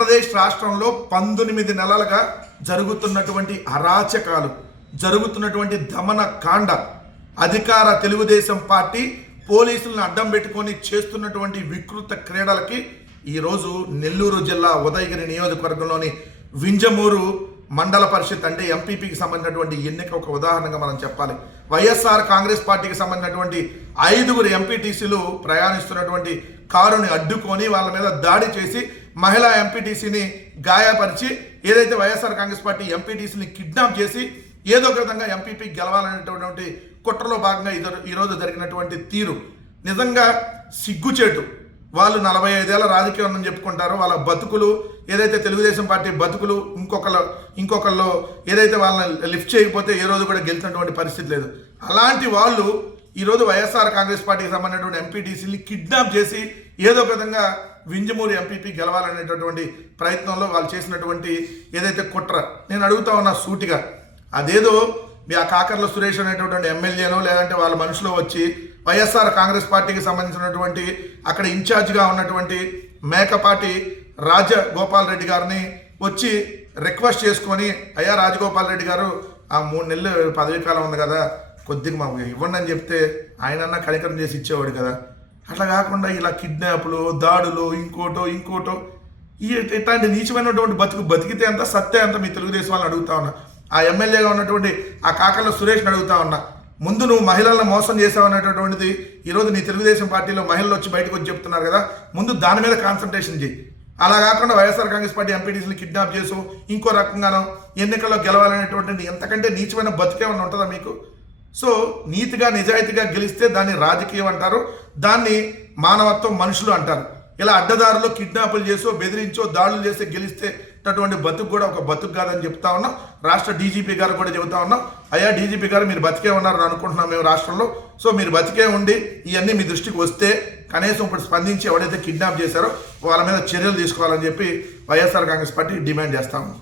ఆంధ్రప్రదేశ్ రాష్ట్రంలో 19 నెలలుగా జరుగుతున్నటువంటి అరాచకాలు, జరుగుతున్నటువంటి దమన కాండ, అధికార తెలుగుదేశం పార్టీ పోలీసులను అడ్డం పెట్టుకొని చేస్తున్నటువంటి వికృత క్రీడలకి ఈరోజు నెల్లూరు జిల్లా ఉదయగిరి నియోజకవర్గంలోని వింజమూరు మండల పరిషత్ అంటే ఎంపీపీకి సంబంధించినటువంటి ఎన్నిక ఒక ఉదాహరణగా మనం చెప్పాలి. వైఎస్ఆర్ కాంగ్రెస్ పార్టీకి సంబంధించినటువంటి 5 ఎంపీటీసీలు ప్రయాణిస్తున్నటువంటి కారుని అడ్డుకొని వాళ్ళ మీద దాడి చేసి మహిళా ఎంపీటీసీని గాయపరిచి ఏదైతే వైఎస్ఆర్ కాంగ్రెస్ పార్టీ ఎంపీటీసీని కిడ్నాప్ చేసి ఏదో ఒక విధంగా ఎంపీపీ గెలవాలనేటటువంటి కుట్రలో భాగంగా ఈరోజు జరిగినటువంటి తీరు నిజంగా సిగ్గుచేటు. వాళ్ళు 45 ఏళ్ల రాజకీయం ఉందని చెప్పుకుంటారో వాళ్ళ బతుకులు ఏదైతే తెలుగుదేశం పార్టీ బతుకులు ఇంకొకళ్ళు ఏదైతే వాళ్ళని లిఫ్ట్ చేయకపోతే ఏ రోజు కూడా గెలిచినటువంటి పరిస్థితి లేదు. అలాంటి వాళ్ళు ఈరోజు వైఎస్ఆర్ కాంగ్రెస్ పార్టీకి సంబంధించినటువంటి ఎంపీటీసీని కిడ్నాప్ చేసి ఏదో ఒక విధంగా వింజమూరు ఎంపీపీ గెలవాలనేటటువంటి ప్రయత్నంలో వాళ్ళు చేసినటువంటి ఏదైతే కుట్ర, నేను అడుగుతా ఉన్నా సూటిగా, అదేదో మీ ఆ కాకర్ల సురేష్ అనేటటువంటి ఎమ్మెల్యేనో లేదంటే వాళ్ళ మనుషులో వచ్చి వైఎస్ఆర్ కాంగ్రెస్ పార్టీకి సంబంధించినటువంటి అక్కడ ఇన్ఛార్జిగా ఉన్నటువంటి మేకపాటి రాజగోపాల్ రెడ్డి గారిని వచ్చి రిక్వెస్ట్ చేసుకొని, అయ్యా రాజగోపాల్ రెడ్డి గారు ఆ 3 నెలలు పదవీ కాలం ఉంది కదా, కొద్దిగా మాకు ఇవ్వండి అని చెప్తే ఆయనన్నా కనికరం చేసి ఇచ్చేవాడు కదా. అట్లా కాకుండా ఇలా కిడ్నాప్లు, దాడులు, ఇంకోటో ఇట్లాంటి నీచమైనటువంటి బతికితే అంత సత్తే అంత మీ తెలుగుదేశం వాళ్ళని అడుగుతా ఉన్నా. ఆ ఎమ్మెల్యేగా ఉన్నటువంటి ఆ కాకర్ల సురేష్ని అడుగుతా ఉన్నా, ముందు నువ్వు మహిళలను మోసం చేసావు అనేటటువంటిది ఈరోజు నీ తెలుగుదేశం పార్టీలో మహిళలు వచ్చి బయటకు వచ్చి చెప్తున్నారు కదా, ముందు దాని మీద కాన్సన్ట్రేషన్ చేయి. అలా కాకుండా వైఎస్ఆర్ కాంగ్రెస్ పార్టీ ఎంపీటీసీని కిడ్నాప్ చేసు ఇంకో రకంగానో ఎన్నికల్లో గెలవాలనేటువంటి ఎంతకంటే నీచమైన బతికేమన్నా ఉంటుందా మీకు? సో నీతిగా నిజాయితీగా గెలిస్తే దాన్ని రాజకీయం అంటారు, దాన్ని మానవత్వం మనుషులు అంటారు. ఇలా అడ్డదారులో కిడ్నాపులు చేసో బెదిరించో దాడులు చేసి గెలిస్తేటటువంటి బతుకు కూడా ఒక బతుకు కాదని చెప్తా ఉన్నాం. రాష్ట్ర డీజీపీ గారు కూడా చెబుతా ఉన్నాం, అయ్యా డీజీపీ గారు మీరు బతికే ఉన్నారని అనుకుంటున్నాం మేము రాష్ట్రంలో. సో మీరు బతికే ఉండి ఇవన్నీ మీ దృష్టికి వస్తే కనీసం ఇప్పుడు స్పందించి ఎవరైతే కిడ్నాప్ చేశారో వాళ్ళ మీద చర్యలు తీసుకోవాలని చెప్పి వైఎస్ఆర్ కాంగ్రెస్ పార్టీ డిమాండ్ చేస్తా ఉన్నాం.